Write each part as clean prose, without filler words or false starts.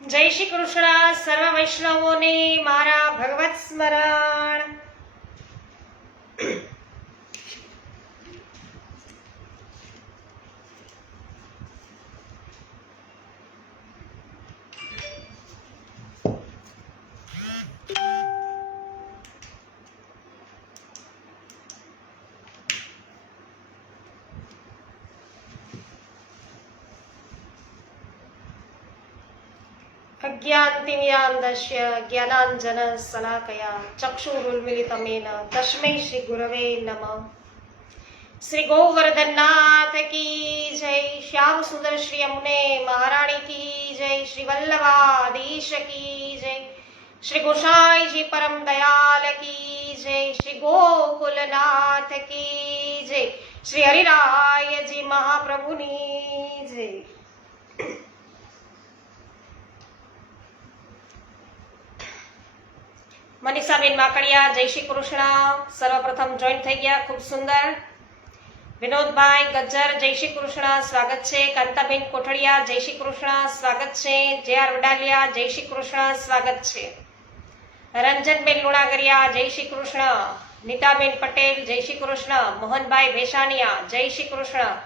જય શ્રી કૃષ્ણ. સર્વ વૈષ્ણવોને મારા ભગવત સ્મરણ. અજ્ઞાનતિમિરાન્ધસ્ય જ્ઞાનાંજન શલાકયા ચક્ષુરુન્મિલિતમેન તસ્મૈ શ્રી ગુરવે નમઃ. શ્રી ગોવર્ધનનાથ કી જય. શ્યામ સુંદર શ્રી અમને મહારાણી કી જય. શ્રી વલ્લભાધીશ કી જય. શ્રી ગોસાઈજી પરમ દયાલ કી જય. શ્રી ગોકુલનાથ કી જય. શ્રી હરિરાયજી મહાપ્રભુની જય. મનીષાબેન માકડિયા જય શ્રી કૃષ્ણ. સર્વપ્રથમ જોઈન્ટ થઈ ગયા, ખૂબ સુંદર. વિનોદભાઈ ગજ્જર જય શ્રી કૃષ્ણ, સ્વાગત છે. કાંતાબેન કોઠડિયા જય શ્રી કૃષ્ણ, સ્વાગત છે. જે.આર. વડાલિયા જય શ્રી કૃષ્ણ, સ્વાગત છે. રંજનબેન લુણાગરિયા જય શ્રી કૃષ્ણ. નીતાબેન પટેલ જય શ્રી કૃષ્ણ. મોહનભાઈ ભેસાણિયા જય શ્રી કૃષ્ણ,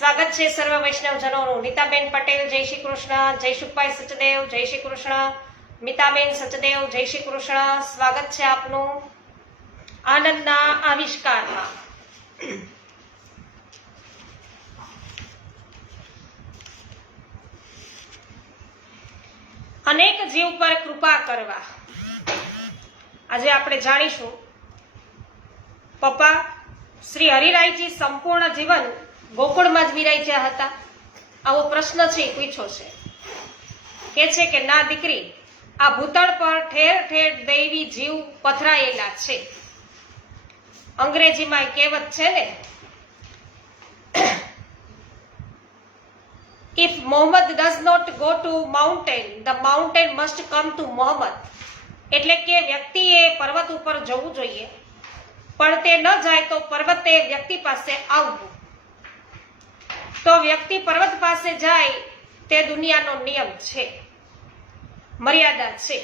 સ્વાગત છે સર્વ વૈષ્ણવજનોનું. નીતાબેન પટેલ જય શ્રી કૃષ્ણ. જયસુખભાઈ સચદેવ જય શ્રી કૃષ્ણ. મિતાબેન સચદેવ જય શ્રી કૃષ્ણ, સ્વાગત છે આપનું આનંદના આવિષ્કારમાં. અનેક જીવ પર કૃપા કરવા. આજે આપણે જાણીશું પપ્પા શ્રી હરિરાયજી સંપૂર્ણ જીવન ગોકુળમાં જ વિરાજ્યા હતા. આવો પ્રશ્ન છે એ પૂછ્યો છે. કે છે કે ના દીકરી, આ ભૂતળ પર ઠેર ઠેર દૈવી જીવ પથરાયેલા છે. અંગ્રેજીમાં કહેવત છે ને, if Mohammed does not go to mountain, the mountain must come to Mohammed. એટલે કે વ્યક્તિએ પર્વત ઉપર જવું જોઈએ, પણ તે ન જાય તો પર્વતે વ્યક્તિ પાસે આવવું. તો વ્યક્તિ પર્વત પાસે જાય તે દુનિયાનો નિયમ છે, મર્યાદા છે.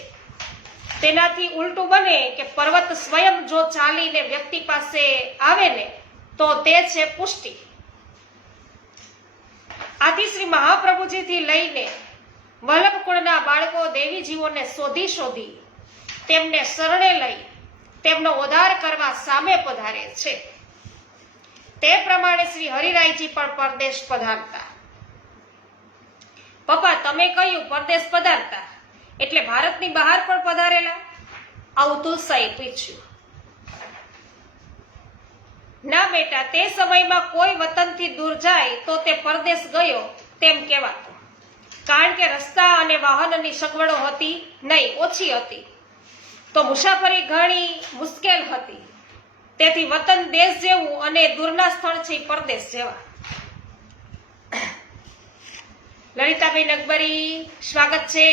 તેનાથી ઉલટું બને કે પર્વત સ્વયં જો ચાલીને વ્યક્તિ પાસે આવે ને તો તે છે પુષ્ટિ. આથી શ્રી મહાપ્રભુજીથી લઈને વલ્લભ કુળના બાળકો દેવી જીવોને શોધી શોધી તેમને શરણે લઈ તેમનો ઉદ્ધાર કરવા સામે પધારે છે. તે પ્રમાણે શ્રી હરિરાયજી પણ પરદેશ પધારતા. પપ્પા તમે કહ્યું પરદેશ પધારતા એટલે ભારતની બહાર પણ પધારેલા? આવું તુલસાએ પૂછ્યું. ના બેટા, તે સમયમાં કોઈ વતનથી દૂર જાય તો તે પરદેશ ગયો તેમ કહેવાતું, કારણ કે રસ્તા અને વાહનની સગવડો હતી નહીં, ઓછી હતી, તો મુસાફરી ઘણી મુશ્કેલ હતી. તેથી વતન દેશ જેવું અને દૂરના સ્થળ છે પરદેશ જેવા. લલિતાબેન અકબરી સ્વાગત છે.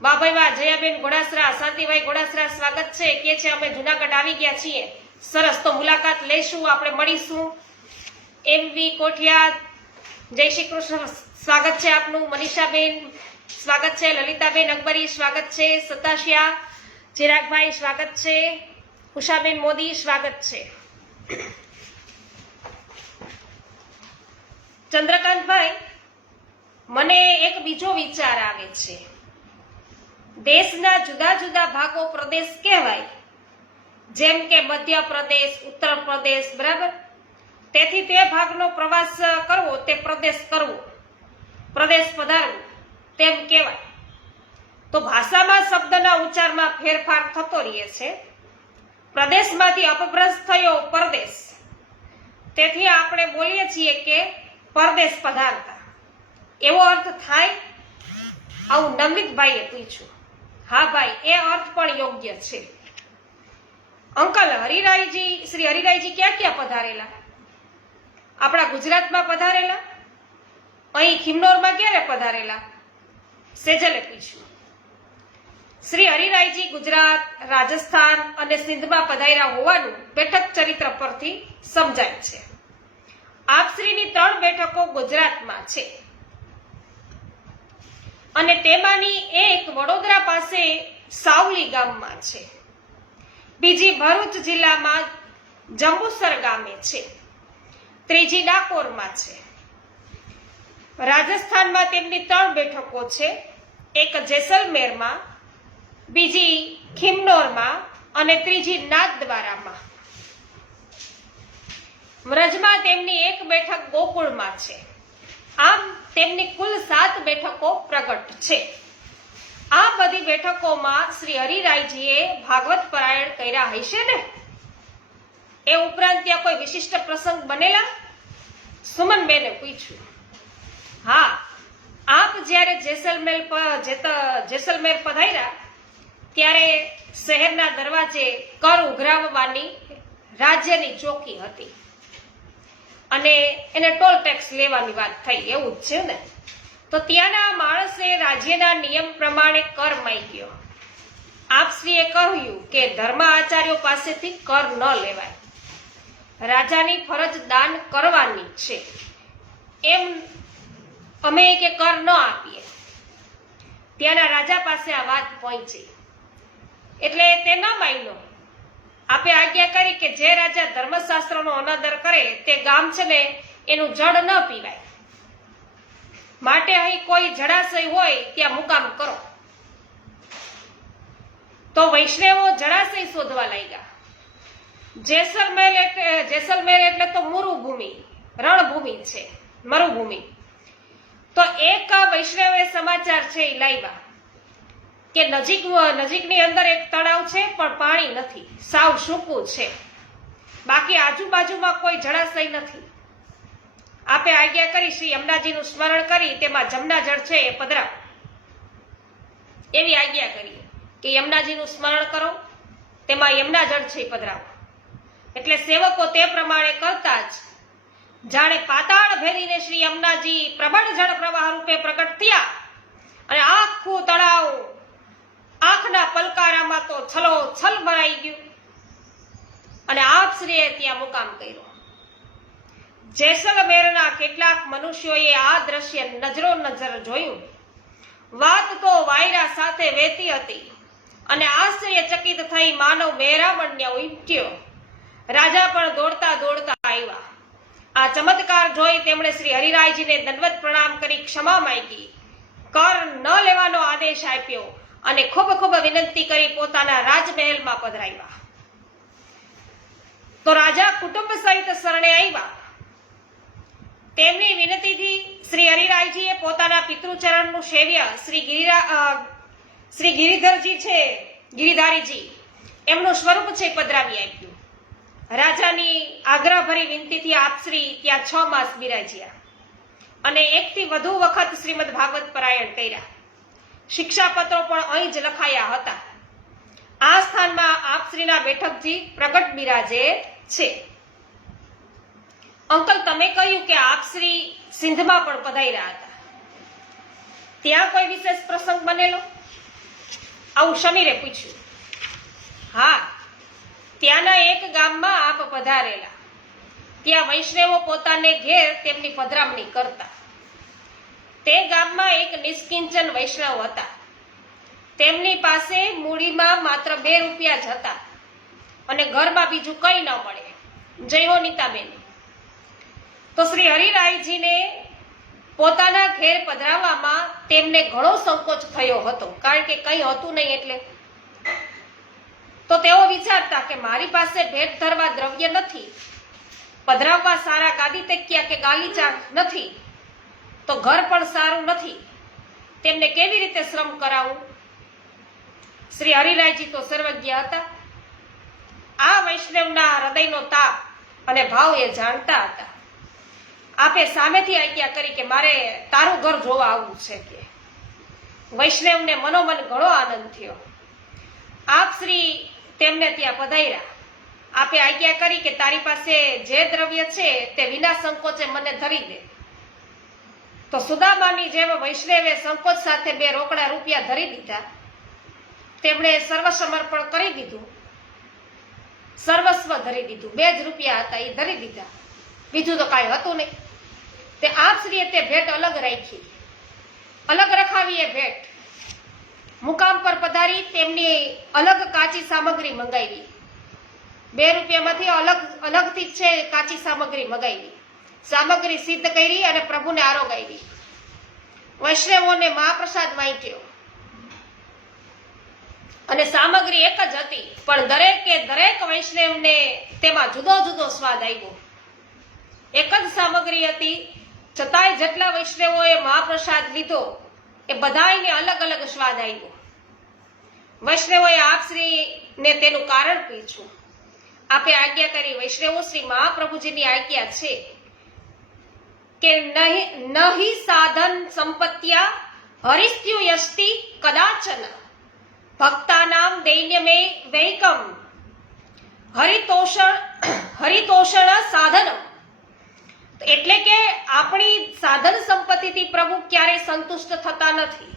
વાભાઈ વાહ. જયાબેન ઘોડાસરા, શાંતિભાઈ ઘોડાસરા સ્વાગત છે. કે છે અમે જુનાગઢ આવી ગયા છીએ. સરસ, તો મુલાકાત લઈશું, આપણે મળીશું. એમ.વી. કોઠિયા જય શ્રી કૃષ્ણ, સ્વાગત છે આપનું. મનીષાબેન સ્વાગત છે. લલિતાબેન અકબરી સ્વાગત છે. સતાશિયા ચિરાગભાઈ સ્વાગત છે. ઉષાબેન મોદી સ્વાગત છે. ચંદ્રકાંતભાઈ, મને એક બીજો વિચાર આવે છે. દેશના જુદા જુદા ભાગો પ્રદેશ કહેવાય, જેમ કે મધ્યપ્રદેશ, ઉત્તર પ્રદેશ, બરાબર? તેથી તે ભાગનો પ્રવાસ કરવો તે પ્રદેશ કરવો, પ્રદેશ પધારવું તેમ કહેવાય. તો ભાષામાં શબ્દના ઉચ્ચારમાં ફેરફાર થતો રહે છે. પ્રદેશમાંથી અપભ્રંશ થયો પરદેશ, તેથી આપણે બોલીએ છીએ કે પરદેશ પધારતા. એવો અર્થ થાય? આવું નમિતભાઈએ પૂછ્યું. હા ભાઈ, એ અર્થ પણ યોગ્ય છે. અંકલ, હરિરાયજી, શ્રી હરિરાયજી ક્યાં ક્યાં પધારેલા? આપણા ગુજરાતમાં પધારેલા? અહીં ખિમનોરમાં ક્યારે પધારેલા? સેજલે પૂછ્યું. શ્રી હરિરાયજી ગુજરાત, રાજસ્થાન અને સિંધમાં પધાર્યા હોવાનું બેઠક ચરિત્ર પરથી સમજાય છે. આપશ્રીની 3 બેઠકો ગુજરાતમાં છે. અને તેમાંની એક વડોદરા પાસે સાવલી ગામમાં છે, બીજી ભરૂચ જિલ્લામાં જંબુસર ગામે છે, ત્રીજી ડાકોરમાં છે. રાજસ્થાનમાં તેમની 3 બેઠકો છે, એક જેસલમેરમાં, બીજી ખિમનોરમાં અને ત્રીજી નાથદ્વારામાં. વ્રજમાં તેમની 1 બેઠક ગોકુળમાં છે. આમ તેમની કુલ 7 બેઠકો પ્રગટ છે. આ બધી બેઠકોમાં શ્રી હરિરાયજીએ ભાગવત પારાયણ કર્યા હશે ને? એ ઉપરાંત ત્યાં કોઈ વિશિષ્ટ પ્રસંગ બનેલા? સુમનબેને પૂછ્યું. હા, આપ જ્યારે જેસલમેર પધાર્યા ત્યારે શહેરના દરવાજે કર ઉઘરાવવાની રાજ્યની ચોકી હતી અને એને ટોલ ટેક્સ લેવાની વાત થઈ, એવું જ છે ને? તો ત્યાંના માણસે રાજ્યના નિયમ પ્રમાણે કર માંગ્યો. આપશ્રીએ કહ્યું કે ધર્મ આચાર્યો પાસેથી કર ન લેવાય, રાજાની ફરજ દાન કરવાની છે, એમ અમે કે કર ન આપીએ. ત્યાંના રાજા પાસે આ વાત પહોંચી એટલે તે ન માન્યો. આપે આજ્ઞા કરી કે જે રાજા ધર્મશાસ્ત્રનો અનાદર કરે તે ગામ છે ને એનું જળ ન પીવાય, માટે અહીં કોઈ જળાશય હોય ત્યાં મુકામ કરો. તો વૈષ્ણવો જળાશય શોધવા લાગ્યા. જેસલમેર એટલે તો મરુભૂમિ, રણભૂમિ છે, મરુભૂમિ. તો એક વૈષ્ણવે સમાચાર છે એ લાવ્યા કે નજીકની અંદર એક તળાવ છે પણ પાણી નથી, સાવ સૂકું છે, બાકી આજુબાજુમાં કોઈ જળાશય નથી. આપે આજ્ઞા કરી શ્રી યમુનાજીનું સ્મરણ કરી તેમાં જમના જળ છે એ પધરાવો, એવી આજ્ઞા કરી કે યમુનાજીનું સ્મરણ કરો, તેમાં યમુના જળ છે એ પધરાવો. એટલે સેવકો તે પ્રમાણે કરતા જ જાણે પાતાળ ભેદીને શ્રી યમુનાજી પ્રબળ જળ પ્રવાહ રૂપે પ્રગટ થયા અને આખું તળાવ આંખના પલકારામાં તો છલોછલ ભરાઈ ગયું અને આપશ્રીએ ત્યાં મુકામ કર્યો. જેસલમેરના કેટલાક મનુષ્યોએ આ દ્રશ્ય નજરો નજર જોયું. વાત તો વાયરા સાથે વહેતી હતી અને આશ્ચર્યચકિત થઈ માનવ મહેરામણ્ય ઉમટ્યો. રાજા પણ દોડતા દોડતા આવ્યા. આ ચમત્કાર જોઈ તેમણે શ્રી હરિરાયજીને દંડવત પ્રણામ કરી ક્ષમા માંગી, કર ન લેવાનો આદેશ આપ્યો અને ખૂબ ખૂબ વિનંતી કરી પોતાના રાજમહેલમાં પધરાવ્યા. તો રાજા કુટુંબ સહિત શરણે આવ્યા. તેમની વિનંતીથી શ્રી હરિરાયજીએ પોતાના પિતૃચરણનું સેવ્ય શ્રી ગિરિધરજી છે, ગિરિધારીજી એમનું સ્વરૂપ છે પધરાવી આપ્યું. રાજાની આગ્રહભરી વિનંતીથી આપશ્રી ત્યાં 6 માસ બિરાજ્યા અને 1 થી વધુ વખત શ્રીમદ ભાગવત પારાયણ કર્યા. શિક્ષાપત્રો પણ અહીં જ લખાયા હતા. આ સ્થાનમાં આપશ્રીના બેઠકજી પ્રગટ બિરાજે છે. અંકલ, તમે કહ્યું કે આપશ્રી સિંધમાં પણ પધાર્યા હતા, ત્યાં કોઈ વિશેષ પ્રસંગ બનેલો? આવું સમીરે પૂછ્યું. હા, ત્યાંના એક ગામમાં આપ પધારેલા. ત્યાં વૈષ્ણવો પોતાને ઘેર તેમની પધરામણી કરતા. તે ગામમાં એક નિષ્કિંચન વૈષ્ણવ હતા. તેમની પાસે મૂડીમાં માત્ર 2 રૂપિયા જ હતા અને ઘરમાં બીજું કંઈ ન મળે. જય હો નીતાબેન. તો શ્રી હરિરાયજીને પોતાના ઘેર પધરાવવામાં તેમને ઘણો સંકોચ થયો હતો, કારણ કે કંઈ હતું નહીં એટલે. તો તેઓ વિચારતા કે મારી પાસે ભેટ ધરવા દ્રવ્ય નથી, પધરાવવા સારા ગાદી તકિયા કે ગાલીચા નથી, તો ઘર પણ સારું નથી, તેમને કેવી રીતે શ્રમ કરાવું? શ્રી હરિરાયજી તો સર્વજ્ઞ હતા. આ વૈષ્ણવના હૃદયનો તાપ અને ભાવ એ જાણતા હતા. આપે સામેથી આજ્ઞા કરી કે મારે તારું ઘર જોવા આવવું છે કે. વૈષ્ણવને મનોમન ઘણો આનંદ થયો. આપ શ્રી તેમને ત્યાં પધાર્યા. આપે આજ્ઞા કરી કે તારી પાસે જે દ્રવ્ય છે તે વિના સંકોચે મને ધરી દે. તો સુદામાની જેમ વૈષ્ણવે સંકોચ સાથે 2 રોકડા રૂપિયા ધરી દીધા. તેમણે સર્વ સમર્પણ કરી દીધું, સર્વસ્વ ધરી દીધું. 2 જ રૂપિયા હતા એ ધરી દીધા, બીજું તો કાંઈ હતું નહીં. તે આપશ્રીએ તે ભેટ અલગ રાખી અલગ રખાવીએ ભેટ. મુકામ પર પધારી તેમની અલગ કાચી સામગ્રી મંગાવી. 2 રૂપિયામાંથી અલગથી જ છે કાચી સામગ્રી મંગાવી. સામગ્રી સિદ્ધ કરી અને પ્રભુને આરોગાવી. વૈષ્ણવોને મહાપ્રસાદ વાંટ્યો અને સામગ્રી એક જ હતી, પણ દરેક વૈષ્ણવને તેમાં જુદો જુદો સ્વાદ આવ્યો. એક જ સામગ્રી હતી, છતાંય જેટલા વૈષ્ણવોએ મહાપ્રસાદ લીધો એ બધાયને અલગ અલગ સ્વાદ આવ્યો. વૈષ્ણવોએ આપશ્રીને તેનું કારણ પૂછ્યું. આપે આજ્ઞા કરી. વૈષ્ણવો, શ્રી મહાપ્રભુજીની આજ્ઞા છે કે નહિ સાધન સંપત્યા હરિસ્ત્યુયસ્તિ કદાચન ભક્તાનામ દૈન્યમે વૈકમ હરિતોષણ સાધનમ. એટલે કે આપણી સાધન સંપત્તિથી પ્રભુ ક્યારેય સંતુષ્ટ થતા નથી.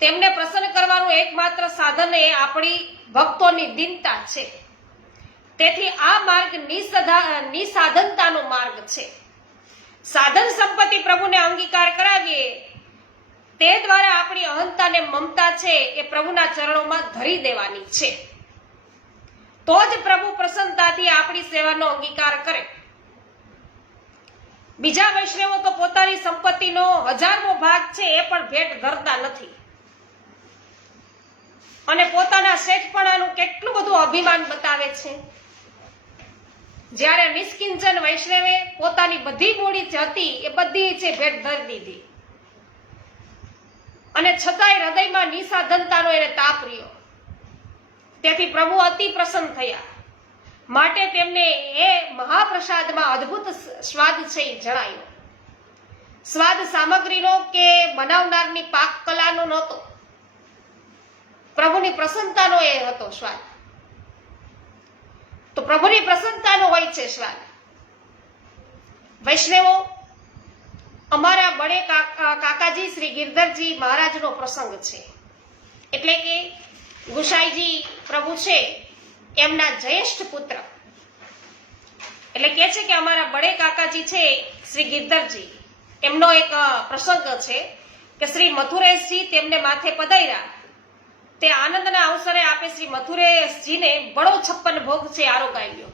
તેમને પ્રસન્ન કરવાનું એકમાત્ર સાધન એ આપણી ભક્તોની દીનતા છે. તેથી આ માર્ગ નિસાધનતાનો માર્ગ છે. સાધન સંપત્તિ પ્રભુને અંગીકાર કરાવીએ તે દ્વારા આપણી અહંતા ને મમતા છે એ પ્રભુના ચરણોમાં ધરી દેવાની છે. તો જ પ્રભુ પ્રસન્નતાથી આપણી સેવાનો અંગીકાર કરે. બીજા વૈષ્ણવો તો પોતાની સંપત્તિનો 1000મો ભાગ છે એ પણ ભેટ ધરતા નથી અને પોતાના શ્રેષ્ઠપણાનું કેટલું બધું અભિમાન બતાવે છે. જ્યારે નિષ્કિંચન વૈષ્ણવે પોતાની બધી મૂડી હતી એ બધી છે ભેટ ધરી દીધી અને છતાંય હૃદયમાં નિસાધનતાનો એને તાપ રહ્યો. તેથી પ્રભુ અતિ પ્રસન્ન થયા. માટે તેમને એ મહાપ્રસાદમાં અદ્ભુત સ્વાદ છે એ જણાયો. સ્વાદ સામગ્રીનો કે બનાવનારની પાક કલાનો નહોતો, પ્રભુની પ્રસન્નતાનો એ હતો સ્વાદ. તો પ્રભુની પ્રસન્નતાનો હોય છે સ્વાદ. વૈષ્ણવો, અમારા બડે કાકાજી શ્રી ગિરધરજી મહારાજનો પ્રસંગ છે. એટલે કે ગુસાઈજી પ્રભુ છે એમના જ્યેષ્ઠ પુત્ર. એટલે કે છે કે અમારા બડે કાકાજી છે શ્રી ગિરધરજી, એમનો એક પ્રસંગ છે કે શ્રી મથુરેશજી તેમને માથે પધાર્યા. તે આનંદના અવસરે આપે શ્રી મથુરેશજીને બડો 56 ભોગ છે આરોગાવ્યો.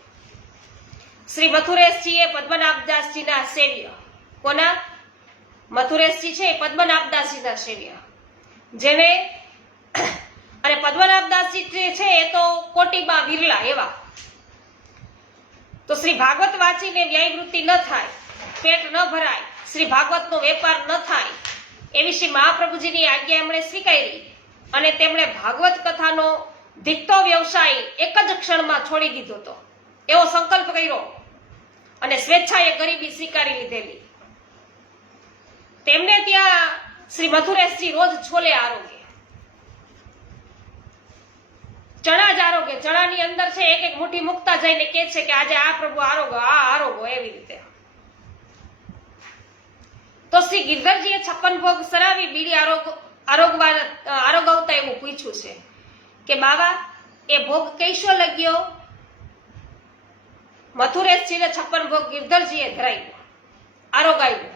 શ્રી મથુરેશજીએ પદ્મનાભદાસજીના સેવ્ય. કોના? મથુરેશજી છે પદ્મનાભદાસજીના સેવ્ય. જેને અને પદ્મનાભદાસજી છે એ તો કોટીમાં વિરલા એવા. તો શ્રી ભાગવત વાંચીને વ્યયવૃત્તિ ન થાય, પેટ ન ભરાય, શ્રી ભાગવતનો વેપાર ન થાય એવી શ્રી મહાપ્રભુજીની આજ્ઞા એમણે સ્વીકારી અને તેમણે ભાગવત કથાનો ધીકતો વ્યવસાય એક જ ક્ષણમાં છોડી દીધો હતો. એવો સંકલ્પ કર્યો અને સ્વેચ્છાએ ગરીબી સ્વીકારી લીધેલી. તેમને ત્યાં શ્રી મથુરેશજી રોજ છોલે આરોગે, ચણા જ આરોગે. ચણાની અંદર છે એક મુઠ્ઠી મૂકતા જઈને કે છે કે આજે આ પ્રભુ આરોગો, આ આરોગો, એવી રીતે. તો શ્રી ગિરધરજીએ 56 ભોગ સરાવી બીડી આરોગવતા એવું પૂછ્યું છે કે બાવા એ ભોગ કૈસો લગ્યો? મથુરેશજીને 56 ભોગ ગિરધરજીએ ધરાવ્યો, આરોગાવ્યો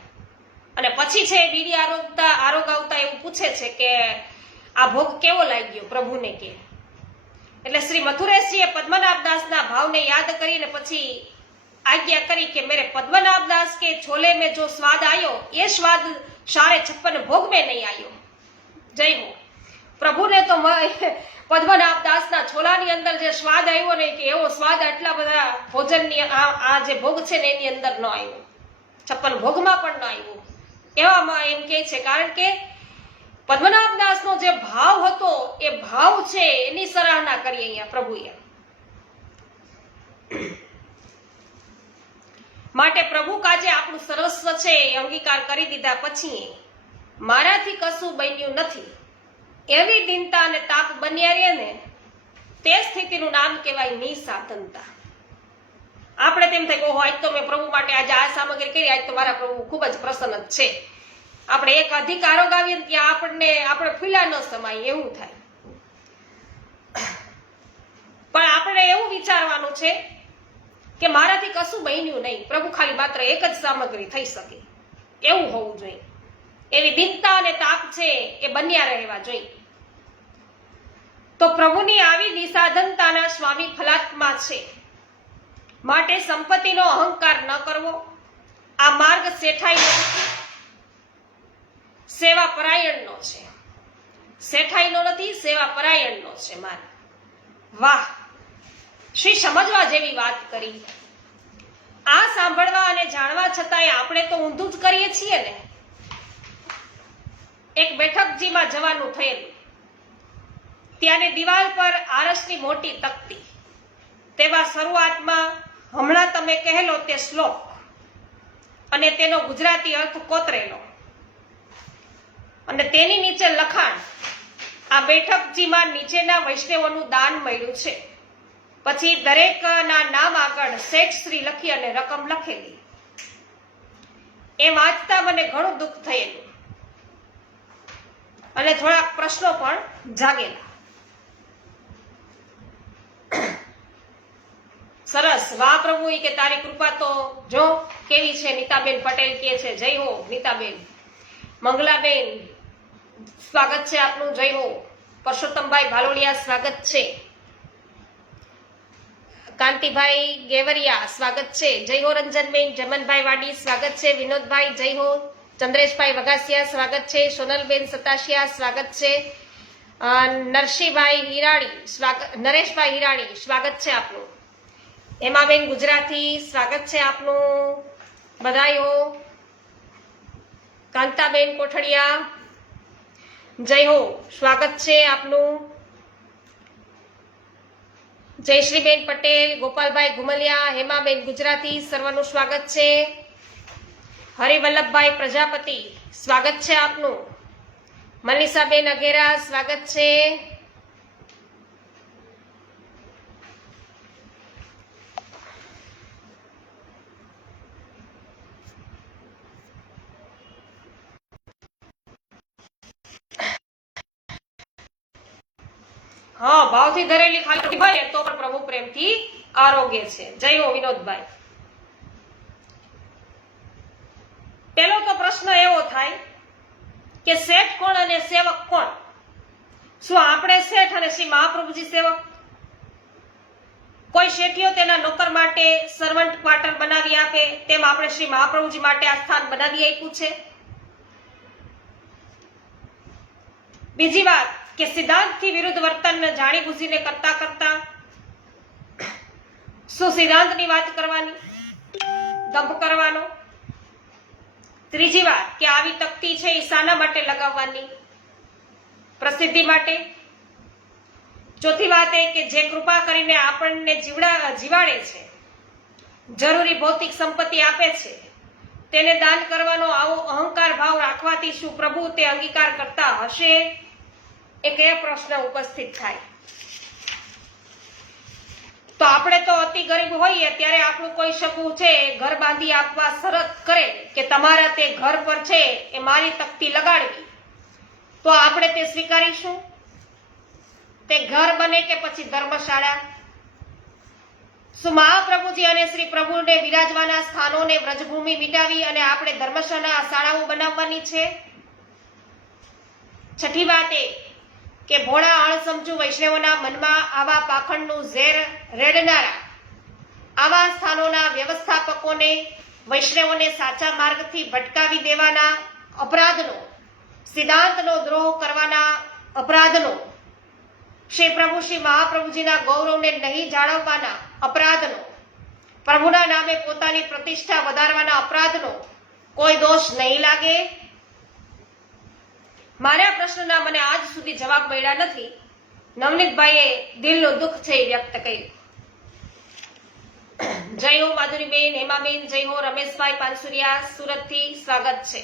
અને પછી છે બીડી આરોગાવતા એવું પૂછે છે કે આ ભોગ કેવો લાગ્યો પ્રભુને કે. એટલે શ્રી મથુરેશજીએ પદ્મનાભદાસના ભાવને યાદ કરીને પછી આજ્ઞા કરી કે મેરે પદ્મનાભદાસ કે છોલે में जो स्वाद आयो ये स्वाद सारे 56 भोग में नहीं आयो. જય હો. પ્રભુને તો પદ્મનાભદાસના છોલાની અંદર જે સ્વાદ આવ્યો ને કે એવો સ્વાદ આટલા બધા ભોજનની આ જે ભોગ છે ને એની અંદર ન આવ્યો, 56 ભોગમાં પણ ન આવ્યો. એવામાં એમ કે છે કારણ કે પદ્મનાભદાસનો જે ભાવ હતો એ ભાવ છે એની સરાહના કરી અહીંયા પ્રભુએ. માટે પ્રભુ કાજે આપણું સર્વસ્વ છે એ અંગીકાર કરી દીધા પછી મારાથી કશું બન્યું નથી એવી દીનતા અને તાપ બન્યા રહે ને તે સ્થિતિનું નામ કહેવાય નિસાધનતા. આપણે તેમ થાય ઓહો આજ તો મેં પ્રભુ માટે આજે આ સામગ્રી કરી, આજ તો મારા પ્રભુ ખૂબ જ પ્રસન્ન છે. આપણે એક અધિક આરોગાવીએ ને ત્યાં આપણે ફૂલા ન સમાય એવું થાય. પણ આપણે એવું વિચારવાનું છે કે મારાથી કશું બન્યું નહીં, પ્રભુ ખાલી માત્ર એક જ સામગ્રી થઈ શકે એવું હોવું જોઈએ. એવી દીનતા અને તાક છે એ બન્યા રહેવા જોઈએ. તો પ્રભુની આવી નિસાધનતાના સ્વામી ફલાત્મા છે. માટે સંપત્તિનો અહંકાર ન કરવો. આ માર્ગ શેઠાઈનો નથી, સેવા પરાયણનો છે. શેઠાઈનો નથી, સેવા પરાયણનો છે માર્ગ. વાહ, શ્રી સમજવા જેવી વાત કરી. આ સાંભળવા અને જાણવા છતાંય આપણે તો ઊંધું જ કરીએ છીએ ને. એક બેઠકજીમાં જવાનું થયેલું. ત્યાંની દિવાલ પર આરસની મોટી તકતી. તેમાં શરૂઆતમાં હમણાં તમે કહેલો તે શ્લોક અને તેનો ગુજરાતી અર્થ કોતરેલો અને તેની નીચે લખાણ, આ બેઠકજીમાં નીચેના વૈષ્ણવોનું દાન મળ્યું છે. પછી દરેકના નામ આગળ શેઠ શ્રી લખી અને રકમ લખેલી. એ વાંચતા મને ઘણું દુઃખ થયેલું અને થોડાક પ્રશ્નો પણ જાગેલા. સરસ, વાહ પ્રભુ, કે તારી કૃપા તો જો કેવી છે. નીતાબેન પટેલ કહે છે જય હો નીતાબેન. મંગલાબેન સ્વાગત છે આપનું, જય હો. પરસોત્તમભાઈ ભાલોડિયા સ્વાગત છે. કાંતિભાઈ ગેવરિયા સ્વાગત છે, જય હો. રંજનબેન જમનભાઈ વાડી સ્વાગત છે. વિનોદભાઈ જય હો. ચંદ્રેશભાઈ વઘાસિયા સ્વાગત છે. સોનલબેન સતાશિયા સ્વાગત છે. નરસિંહભાઈ હિરાણી સ્વાગત, નરેશભાઈ હિરાણી સ્વાગત છે આપનું. હેમાબેન ગુજરાતી સ્વાગત છે આપનું, બધાય હો. કાંતાબેન કોઠડિયા જય હો, સ્વાગત છે આપનું. જયશ્રીબેન પટેલ, ગોપાલભાઈ ઘુમલિયા, હેમાબેન ગુજરાતી, સર્વનું સ્વાગત છે. હરિવલ્લભભાઈ પ્રજાપતિ સ્વાગત છે આપનું. મનીષાબેન અગેરા સ્વાગત છે. હા, ભાવથી ધરેલી ખાલી હોય તો પણ પ્રભુ પ્રેમથી આરોગ્ય છે. જય હો વિનોદભાઈ. પેલો તો પ્રશ્ન એવો થાય કે શેઠ કોણ અને સેવક કોણ? શું આપણે શેઠ અને શ્રી મહાપ્રભુજી સેવક? કોઈ શેઠીઓ તેના નોકર માટે સર્વન્ટ ક્વાર્ટર બનાવી આપે તેમ આપણે શ્રી મહાપ્રભુજી માટે આ સ્થાન બનાવી આપ્યું છે. બીજી વાત કે સિદ્ધાંતથી વિરુદ્ધ વર્તન જાણી બુજીને કરતા કરતા શું સિદ્ધાંતની વાત કરવાની, દંભ કરવાનો? ત્રીજી વાત કે આવી તકતી છે એ શાના માટે લગાવવાની? પ્રસિદ્ધિ માટે. ચોથી વાત એ કે જે કૃપા કરીને આપણને જીવાડે છે, જરૂરી ભૌતિક સંપત્તિ આપે છે, તેને દાન કરવાનો આવો અહંકાર ભાવ રાખવાથી શું પ્રભુ તે અંગીકાર કરતા હશે? એક એ પ્રશ્ન ઉપસ્થિત થાય. તો આપણે તો અતિ ગરીબ હોઈએ ત્યારે આપણું કોઈ શકું છે ઘર બાંધી આપવા શરત કરે કે તમારા તે ઘર પર છે એ મારી તકતી લગાડવી, તો આપણે તે સ્વીકારીશું? તે ઘર બને કે પછી ધર્મશાળા? શું મહાપ્રભુજી અને શ્રી પ્રભુને વિરાજવાના સ્થાનોને વ્રજભૂમિ મિટાવી અને આપણે ધર્મશાળાઓ બનાવવાની છે? છઠ્ઠી વાત એ કે ભોળા અણસમજુ વૈષ્ણવોના મનમાં આવા પાખંડનું ઝેર રેડનારા આવા સ્થાનોના વ્યવસ્થાપકોને વૈષ્ણવોને સાચા માર્ગથી ભટકાવી દેવાના અપરાધનો, સિદ્ધાંતનો દ્રોહ કરવાના અપરાધનો, શ્રી પ્રભુ શ્રી મહાપ્રભુજીના ગૌરવને નહીં જાળવવાના અપરાધનો, પ્રભુના નામે પોતાની પ્રતિષ્ઠા વધારવાના અપરાધનો કોઈ દોષ નહીં લાગે? મારા પ્રશ્નના મને આજ સુધી જવાબ મળ્યા નથી. નવનીતભાઈએ દિલનું દુઃખ છે વ્યક્ત કર્યું. જય હો માધુરીબેન, હેમાબેન જય હો. રમેશભાઈ પાનસુરિયા સુરતથી સ્વાગત છે.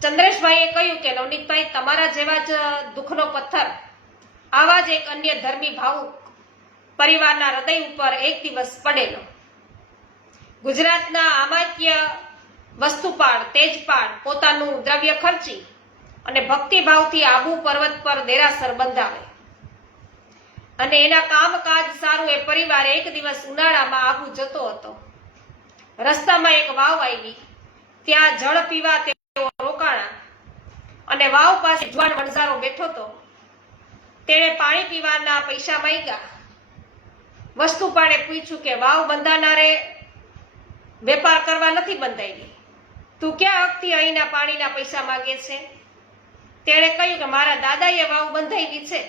ચંદ્રેશભાઈએ કહ્યું કે નવનીતભાઈ તમારા જેવા જ દુઃખનો પથ્થર આવા જ એક અન્ય ધર્મી ભાવુક પરિવારના હૃદય ઉપર એક દિવસ પડેલો. ગુજરાતના આમાત્ય વસ્તુપાળ તેજપાળ પોતાનું દ્રવ્ય ખર્ચી અને ભક્તિભાવથી આબુ પર્વત પર દેરાસર બંધાવે અને એના કામકાજ સારું એ પરિવાર એક દિવસ ઉનાળામાં આબુ જતો હતો. રસ્તામાં એક વાવ આવી, ત્યાં જળ પીવા તેઓ રોકાણ અને વાવ પાસે જુવાન વણઝારો બેઠો હતો. તેણે પાણી પીવાના પૈસા માંગ્યા. વસ્તુપાળે પૂછ્યું કે વાવ બંધાનારે વેપાર કરવા નથી બંધાઈ, તું ક્યાં હકથી અહીંના પાણીના પૈસા માંગે છે? તેણે કહ્યું કે મારા દાદાએ વાવ બંધાવી છે,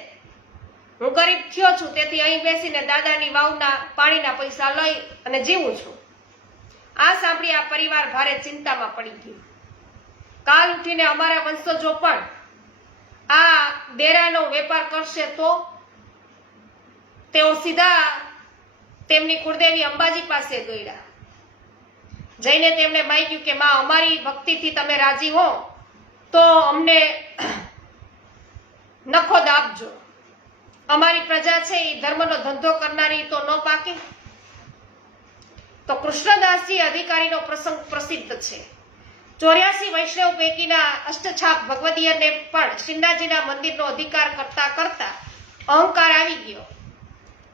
હું ગરીબ થયો છું, તેથી અહીં બેસીને દાદાની વાવના પાણીના પૈસા લઈ અને જીવું છું. આ સાંભળી આ પરિવાર ભારે ચિંતામાં પડી ગયું. કાલ ઉઠીને અમારા વંશજો પણ આ ડેરાનો વેપાર કરશે તો? તેઓ સીધા તેમની કુળદેવી અંબાજી પાસે ગયા. જઈને તેમણે માંગ્યું કે માં, અમારી ભક્તિથી તમે રાજી હો તો અમને નખોદ આપજો. અમારી પ્રજા છે એ ધર્મનો ધંધો કરનારી તો ન પાકે. તો કૃષ્ણદાસજી અધિકારીનો પ્રસંગ પ્રસિદ્ધ છે. 84 વૈષ્ણવ પૈકીના અષ્ટછાપ ભગવદીયને પણ શ્રીનાથજીના મંદિરનો અધિકાર કરતા કરતા અહંકાર આવી ગયો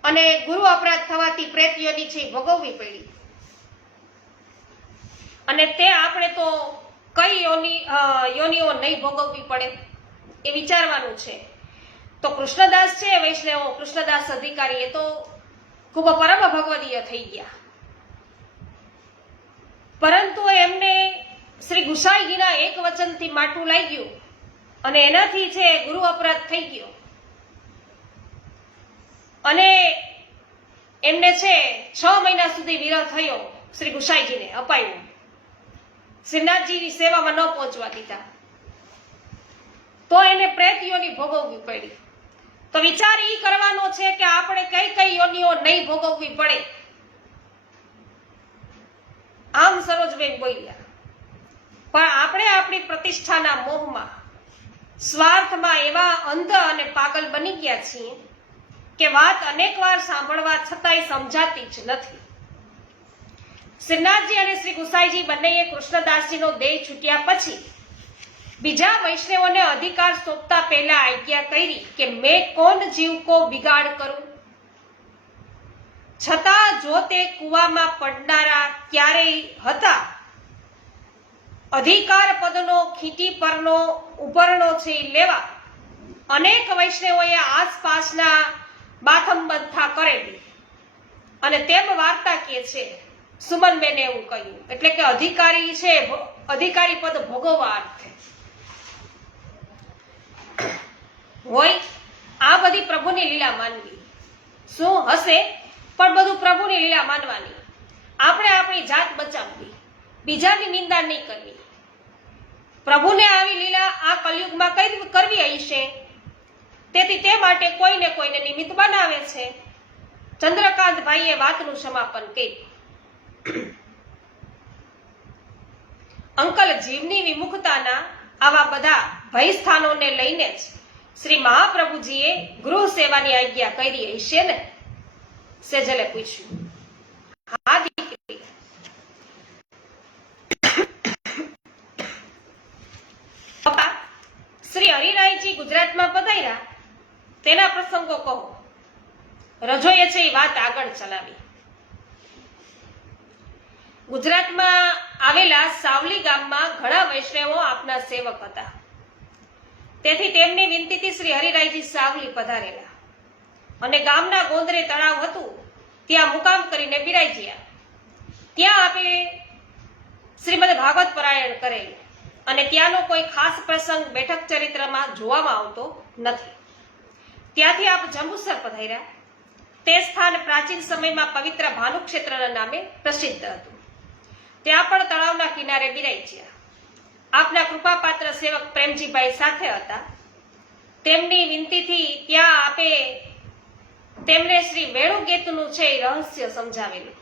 અને ગુરુ અપરાધ થવાથી પ્રેત યોની છે ભોગવવી પડી. અને તે આપણે તો કઈ યોનિઓ નહીં ભોગવવી પડે એ વિચારવાનું છે. તો કૃષ્ણદાસ છે વૈષ્ણવ, કૃષ્ણદાસ અધિકારી, એ તો ખૂબ પરમ ભગવદીય થઈ ગયા. પરંતુ એમને શ્રી ગુસાઈજીના એક વચનથી માટું લાગ્યું અને એનાથી છે ગુરુ અપરાધ થઈ ગયો અને એમને છે 6 મહિના સુધી વિરહ થયો. શ્રી ગુસાઈજીને અપાયું, શ્રીનાથજીની સેવામાં ન પહોંચવા દીધા, તો એને પ્રેત યોની ભોગવવી પડી. તો વિચાર એ કરવાનો છે કે આપણે કઈ કઈ યોનિઓ નહીં ભોગવવી પડે. આમ સરોજબેન બોલ્યા, પણ આપણે આપણી પ્રતિષ્ઠાના મોહમાં, સ્વાર્થમાં એવા અંધ અને પાગલ બની ગયા છીએ કે વાત અનેકવાર સાંભળવા છતાંય સમજાતી જ નથી. શ્રીનાથજી અને શ્રી ગુસાઈજી બંનેએ કૃષ્ણદાસજીનો દેહ છૂટ્યા પછી બીજા વૈષ્ણવોને અધિકાર સોંપતા પહેલા આજ્ઞા કરી કે મેં કોણ જીવ કો બિગાડ કરું. છતાં જો તે કુવામાં પડનારા ક્યારેય હતા, અધિકાર પદનો ખીટી પરનો ઉપરનો છે લેવા અનેક વૈષ્ણવોએ આસપાસના બાથમબંધા કરેલી અને તેમ વાર્તા કે છે. સુમનબેને એવું કહ્યું, એટલે કે અધિકારી છે, અધિકારી પદ ભોગવવા અર્થે હોય. આ બધી પ્રભુની લીલા માનવી. શું હશે, પણ બધું પ્રભુની લીલા માનવાની. આપણે આપણી જાત બચાવવી, બીજાની નિંદા નહીં કરવી. પ્રભુને આવી લીલા આ કલયુગમાં કઈ કરવી હશે, તેથી તે માટે કોઈને કોઈને નિમિત્ત બનાવે છે. ચંદ્રકાંતભાઈએ વાતનું સમાપન કર્યું. અંકલ, જીવની વિમુખતાના આવા બધા ભયસ્થાનોને લઈને જ શ્રી મહાપ્રભુજીએ ગૃહ સેવાની આજ્ઞા કરી હશે ને? સેજલે પૂછ્યું. હા દીકરી. પપ્પા, શ્રી હરિરાયજી ગુજરાતમાં પધાર્યા તેના પ્રસંગો કહો. રજોએ છે એ વાત આગળ ચલાવી. ગુજરાતમાં આવેલા સાવલી ગામમાં ઘણા વૈષ્ણવો આપના સેવક હતા, તેથી તેમની વિનંતીથી શ્રી હરિરાયજી સાવલી પધારેલા અને ગામના ગોંદરે તળાવ હતું ત્યાં મુકામ કરીને બિરાજ્યા. ત્યાં આપે શ્રીમદ ભાગવત પારાયણ કરેલું અને ત્યાંનો કોઈ ખાસ પ્રસંગ બેઠક ચરિત્રમાં જોવામાં આવતો નથી. ત્યાંથી આપ જંબુસર પધાર્યા. તે સ્થાન પ્રાચીન સમયમાં પવિત્ર ભાનુક્ષેત્રના નામે પ્રસિદ્ધ હતું. ત્યાં પણ તળાવના કિનારે બિરાજ્યા. આપના કૃપાપાત્ર સેવક પ્રેમજીભાઈ સાથે હતા. તેમની વિનંતીથી ત્યાં આપે તેમને શ્રી વેણુગેતુનું છે રહસ્ય સમજાવેલું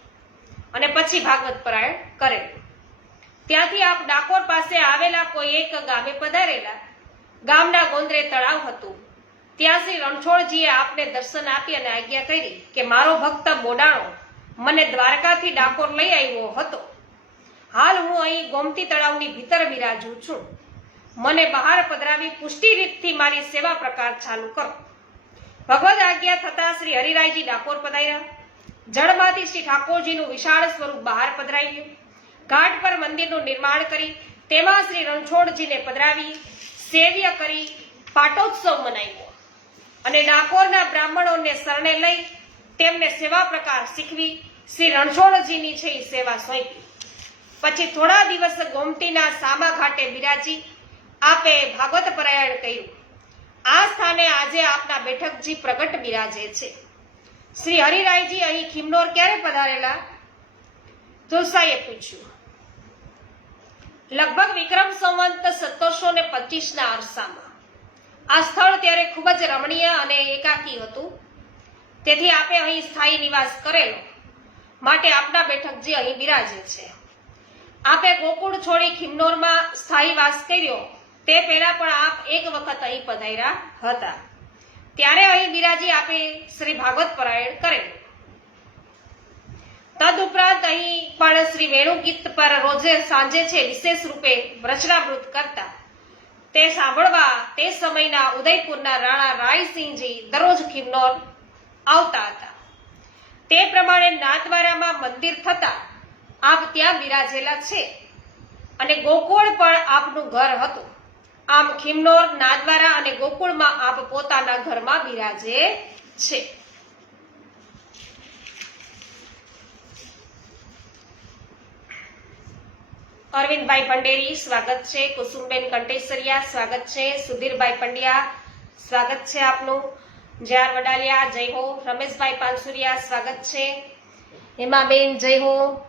અને પછી ભાગવત પારાયણ કરેલું. ત્યાંથી આપ ડાકોર પાસે આવેલા કોઈ એક ગામે પધારેલા. ગામના ગોંદરે તળાવ હતું. ત્યાં શ્રી રણછોડજીએ આપને દર્શન આપી અને આજ્ઞા કરી કે મારો ભક્ત બોડાણો મને દ્વારકાથી ડાકોર લઈ આવ્યો હતો. હાલ હું અહીં ગોમતી તળાવની ભીતર બિરાજું છું. મને બહાર પધરાવી પુષ્ટિ રીતથી મારી સેવા પ્રકાર ચાલુ કરો. ભગવદ આજ્ઞા થતા શ્રી હરિરાયજી ડાકોર પધાર્યા. જળમાંથી શ્રી ઠાકોરજીનું વિશાળ સ્વરૂપ બહાર પધરાવ્યું. ઘાટ પર મંદિરનું નિર્માણ કરી તેમાં શ્રી રણછોડજીને પધરાવી સેવ્ય કરી પાટોત્સવ મનાવ્યો અને ડાકોરના બ્રાહ્મણોને શરણે લઈ તેમને સેવા પ્રકાર શીખવી શ્રી રણછોડજીની છે એ સેવા સોંપી. પછી થોડા દિવસ ગોમતીના સામા ઘાટે બિરાજી આપે ભાગવત પરાયણ કર્યું. આ સ્થાને આજે આપના બેઠકજી પ્રગટ બિરાજે છે. શ્રી હરિરાયજી અહીં ખિમનોર ક્યારે પધારેલા? તુલસાએ પૂછ્યું. લગભગ વિક્રમ સંવંત 1725 ના અરસામાં. આ સ્થળ ત્યારે ખૂબ જ રમણીય અને એકાકી હતું, તેથી આપે અહીં સ્થાયી નિવાસ કરેલો, માટે આપના બેઠકજી અહીં બિરાજે છે. આપે ગોકુળ છોડી ખિમનોરમાં સ્થાયી વાસ કર્યો તે પહેલા પણ આપ એક વખત અહીં પધાર્યા હતા. ત્યારે અહીં બિરાજી આપે શ્રી ભાગવત પરાયણ કરેલું. તદુપરાંત અહીં પણ શ્રી વેણુગીત પર રોજે સાંજે છે વિશેષ રૂપે રચનામૃત કરતા. તે સાંભળવા તે સમયના ઉદયપુરના રાણા રાયસિંહજી દરરોજ ખિમનોર આવતા હતા. તે પ્રમાણે નાથદ્વારામાં મંદિર થતા આપ ત્યાં બિરાજેલા છે અને ગોકુળ પણ આપનું ઘર હતું. આમ ખિમનોર, નાથદ્વારા અને ગોકુળમાં આપ પોતાના ઘરમાં બિરાજે છે. અરવિંદભાઈ ભંડેરી સ્વાગત છે. કુસુમબેન કંટેસરિયા સ્વાગત છે. સુધીરભાઈ પંડ્યા સ્વાગત છે આપનું. જયાર વડાલિયા જય હો. રમેશભાઈ પાનસુરિયા સ્વાગત છે. હેમાબેન જય હો.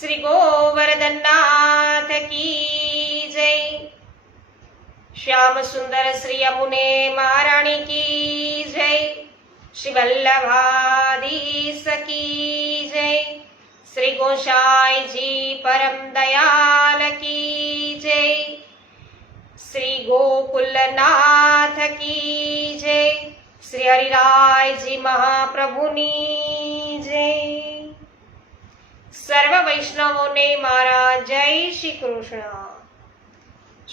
શ્રી ગોવર્ધનનાથ કી જય. શ્યામ સુંદર શ્રી યમુને મહારાણી કી જય. શ્રી વલ્લભાધીશ કી જય. શ્રી ગોસાઈજી પરમ દયાલ કી જય. શ્રી ગોકુલનાથ કી જય. શ્રી હરિરાયજી મહાપ્રભુની જય. સર્વ વૈષ્ણવોને મારા જય શ્રી કૃષ્ણ.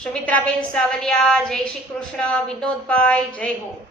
સુમિત્રાબેન સાવલિયા જય શ્રી કૃષ્ણ. વિનોદભાઈ જય હો.